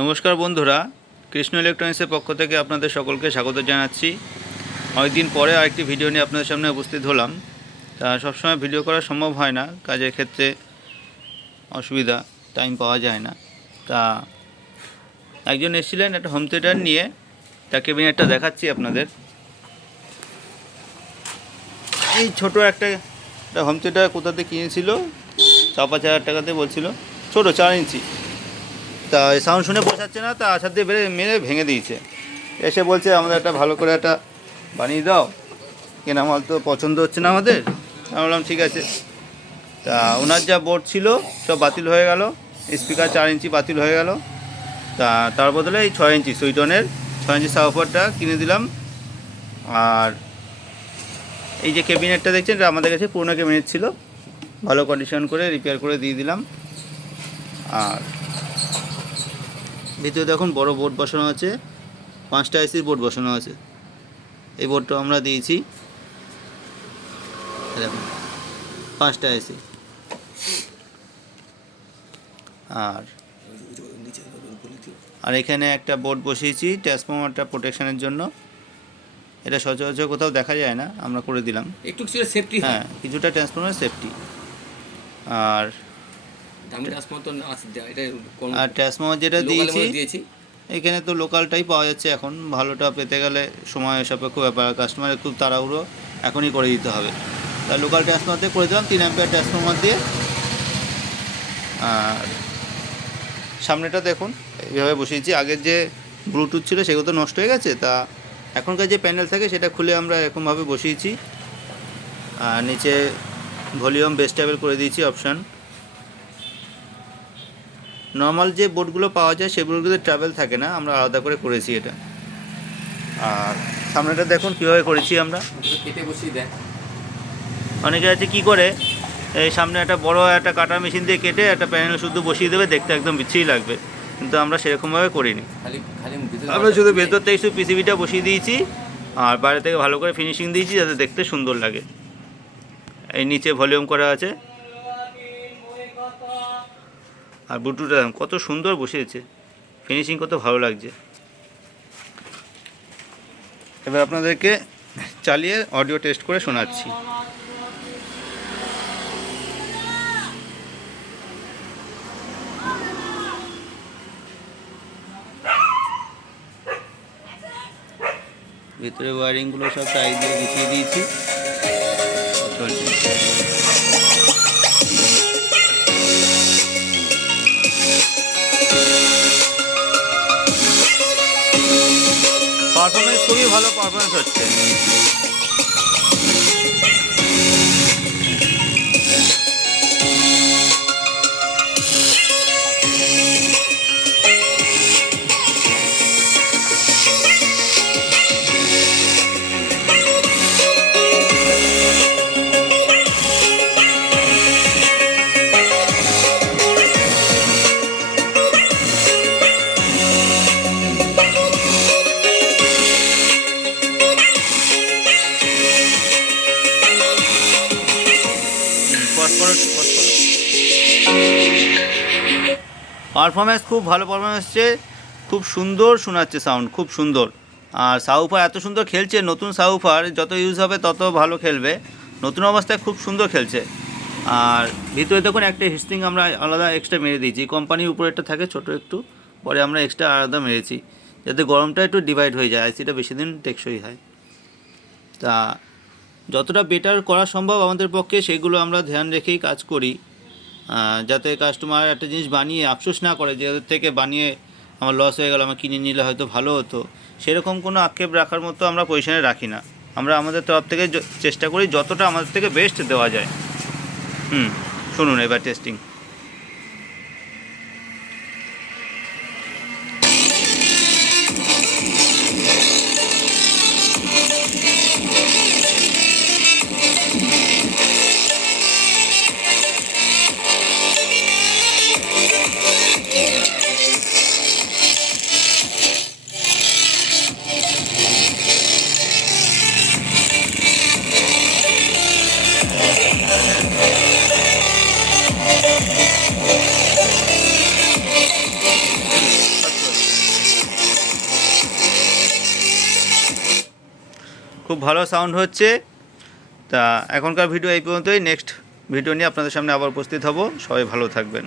নমস্কার বন্ধুরা, কৃষ্ণ ইলেকট্রনিক্সের পক্ষ থেকে আপনাদের সকলকে স্বাগত জানাচ্ছি। অনেকদিন পরে আরেকটি ভিডিও নিয়ে আপনাদের সামনে উপস্থিত হলাম। তা সবসময় ভিডিও করা সম্ভব হয় না, কাজের ক্ষেত্রে অসুবিধা, টাইম পাওয়া যায় না। তা একজন এসেছিলেন একটা হোম থিয়েটার নিয়ে, তা ক্যাবিনেটটা দেখাচ্ছি আপনাদের। এই ছোটো একটা হোম থিয়েটার কোথাতে কিনেছিল, 4-5 হাজার টাকাতে বলছিল, ছোটো 4 ইঞ্চি। তা সাউন্ড শুনে বসাচ্ছে না, তা আছাড় দিয়ে মেরে ভেঙে দিয়েছে। এসে বলছে আমাদের একটা ভালো করে একটা বানিয়ে দাও, কেনা মাল তো পছন্দ হচ্ছে না আমাদের। আমি বললাম ঠিক আছে। তা ওনার যা বোর্ড ছিল সব বাতিল হয়ে গেল, স্পিকার 4 ইঞ্চি বাতিল হয়ে গেল। তা তার বদলে এই 6 ইঞ্চি সুইটনের 6 ইঞ্চি সাবওয়ুফারটা কিনে দিলাম। আর এই যে ক্যাবিনেটটা দেখছেন, এটা আমাদের কাছে পুরনো ক্যাবিনেট ছিল, ভালো কন্ডিশন করে রিপেয়ার করে দিয়ে দিলাম। আর ভিতরে দেখুন বড় বোর্ড বসানো আছে, 5টা আইসির বোর্ড বসানো আছে। এই বোর্ডটা আমরা দিয়েছি, দেখুন 5টা আইসি। আর এখানে একটা বোর্ড বসিয়েছি ট্রান্সফরমারটা প্রোটেকশনের জন্য। এটা সচরাচর কোথাও দেখা যায় না, আমরা করে দিলাম একটু সেফটি। হ্যাঁ, কিছুটা ট্রান্সফরমার সেফটি। আর ট্রান্সফরমার যেটা দিয়েছি এখানে তো লোকালটাই পাওয়া যাচ্ছে এখন। ভালোটা পেতে গেলে সময় সাপেক্ষ ব্যাপার, কাস্টমারের খুব তাড়াহুড়ো, এখনই করে দিতে হবে। তাই লোকাল ট্রান্সফরমার দিয়ে করে দিলাম, 3 অ্যাম্পিয়ার ট্রান্সফরমার দিয়ে। আর সামনেটা দেখুন এইভাবে বসিয়েছি। আগের যে ব্লুটুথ ছিল সেগুলো তো নষ্ট হয়ে গেছে, তা এখনকার যে প্যানেল থাকে সেটা খুলে আমরা এরকমভাবে বসিয়েছি। আর নিচে ভলিউম বেস টেবিল করে দিয়েছি অপশান। নর্মাল যে বোর্ডগুলো পাওয়া যায় সেগুলোতে ট্রাভেল থাকে না, আমরা আলাদা করে করেছি এটা। আর সামনেটা দেখুন কীভাবে করেছি আমরা। কেটে বসিয়ে দেয় অনেকে আছে কী করে এই সামনে একটা বড় একটা কাটার মেশিন দিয়ে কেটে একটা প্যানেল শুদ্ধ বসিয়ে দেবে, দেখতে একদম বিচ্ছিরি লাগবে, কিন্তু আমরা সেরকমভাবে করিনি। আমরা শুধু ভেতর থেকে শুধু পিসিবিটা বসিয়ে দিয়েছি আর বাইরে থেকে ভালো করে ফিনিশিং দিয়েছি যাতে দেখতে সুন্দর লাগে। এই নিচে ভলিউম করা আছে। আর ব্লুটুথটা কত সুন্দর বসিয়েছে, ফিনিশিং কত ভালো লাগছে। এবার আপনাদেরকে চালিয়ে অডিও টেস্ট করে শোনাচ্ছি। ভিতরে ওয়ারিংগুলো সব টাই দিয়ে গুছিয়ে দিয়েছি, চলছে। পারফরমেন্স খুবই ভালো পারফরমেন্স হচ্ছে। পারফরমেন্স খুব ভালো পারফরমেন্স হচ্ছে, খুব সুন্দর শোনাচ্ছে, সাউন্ড খুব সুন্দর। আর সাবউফার এত সুন্দর খেলছে, নতুন সাবউফার যত ইউজ হবে তত ভালো খেলবে, নতুন অবস্থায় খুব সুন্দর খেলছে। আর ভিতরে দেখুন একটা হিটসিং আমরা আলাদা এক্সট্রা মেরে দিয়েছি, কোম্পানির উপরে একটা থাকে ছোটো একটু, পরে আমরা এক্সট্রা আলাদা মেরেছি যাতে গরমটা একটু ডিভাইড হয়ে যায়, আইসিটা বেশি দিন টেকসই হয়। তা যতটা বেটার করা সম্ভব আমাদের পক্ষে সেগুলো আমরা ধ্যান রেখেই কাজ করি, যাতে কাস্টমার একটা জিনিস বানিয়ে আফসোস না করে যে ওদের থেকে বানিয়ে আমার লস হয়ে গেল, আমার কিনে নিলে হয়তো ভালো হতো, সেরকম কোনো আক্ষেপ রাখার মতো আমরা পজিশনে রাখি না। আমরা আমাদের তরফ থেকে চেষ্টা করি যতটা আমাদের থেকে বেস্ট দেওয়া যায়। শুনুন এবার টেস্টিং। খুব ভালো সাউন্ড হচ্ছে। তা এখনকার ভিডিও এই পর্যন্তই। নেক্সট ভিডিও নিয়ে আপনাদের সামনে আবার উপস্থিত হব। সবাই ভালো থাকবেন।